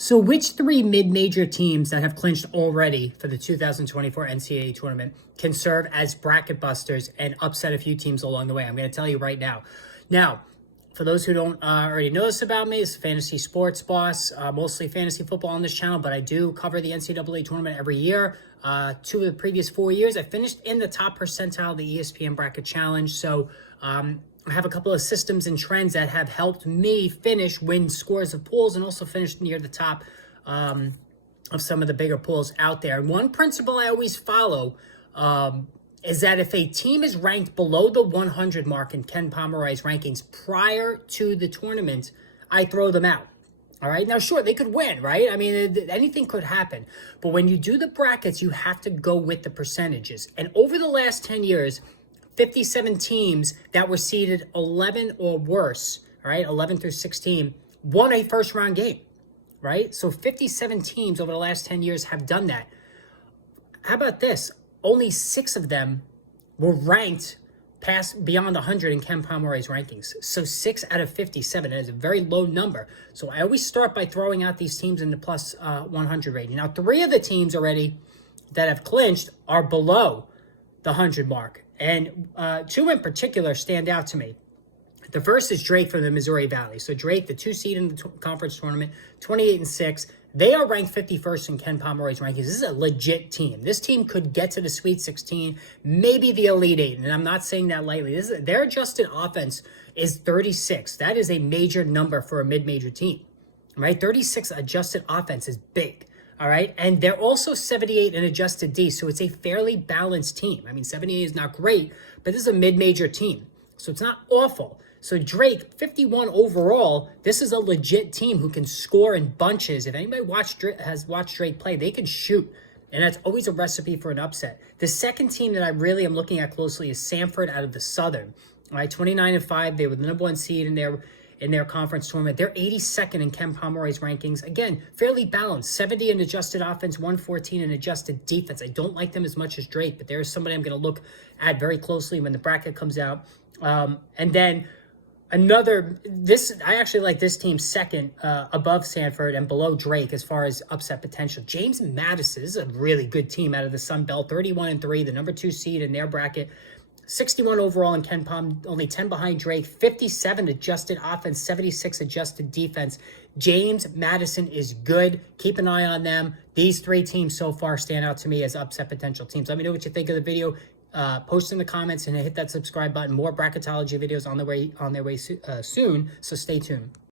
So which three mid-major teams that have clinched already for the 2024 NCAA tournament can serve as bracket busters and upset a few teams along the way? I'm going to tell you right now. Now, for those who don't already know this about me, it's Fantasy Sports Boss, mostly fantasy football on this channel, but I do cover the NCAA tournament every year. 2 of the previous 4 years, I finished in the top percentile of the ESPN Bracket Challenge. So I have a couple of systems and trends that have helped me win scores of pools, and also finish near the top of some of the bigger pools out there. And one principle I always follow is that if a team is ranked below the 100 mark in Ken Pomeroy's rankings prior to the tournament, I throw them out. All right. Now, sure, they could win, right? I mean, anything could happen. But when you do the brackets, you have to go with the percentages. And over the last 10 years, 57 teams that were seeded 11 or worse, all right, 11 through 16, won a first round game, right? So 57 teams over the last 10 years have done that. How about this? Only 6 of them were ranked beyond 100 in Ken Pomeroy's rankings. So 6 out of 57 is a very low number. So I always start by throwing out these teams in the plus 100 rating. Now, 3 of the teams already that have clinched are below the 100 mark. And 2 in particular stand out to me. The first is Drake from the Missouri Valley. So Drake, the 2 seed in the conference tournament, 28-6. They are ranked 51st in Ken Pomeroy's rankings. This is a legit team. This team could get to the Sweet 16, maybe the Elite 8. And I'm not saying that lightly. Their adjusted offense is 36. That is a major number for a mid-major team, right? 36 adjusted offense is big. All right. And they're also 78 in adjusted D. So it's a fairly balanced team. I mean, 78 is not great, but this is a mid-major team. So it's not awful. So Drake, 51 overall, this is a legit team who can score in bunches. If anybody has watched Drake play, they can shoot. And that's always a recipe for an upset. The second team that I really am looking at closely is Samford out of the Southern. All right, 29-5. They were the number 1 seed in their conference tournament. They're 82nd in Ken Pomeroy's rankings. Again, fairly balanced. 70 in adjusted offense, 114 in adjusted defense. I don't like them as much as Drake, but there's somebody I'm going to look at very closely when the bracket comes out. And then I actually like this team second above Samford and below Drake as far as upset potential. James Madison is a really good team out of the Sun Belt, 31-3, the number 2 seed in their bracket. 61 overall in Ken Pom, only 10 behind Drake, 57 adjusted offense, 76 adjusted defense. James Madison is good. Keep an eye on them. These 3 teams so far stand out to me as upset potential teams. Let me know what you think of the video. Post in the comments and hit that subscribe button. More bracketology videos on their way soon, so stay tuned.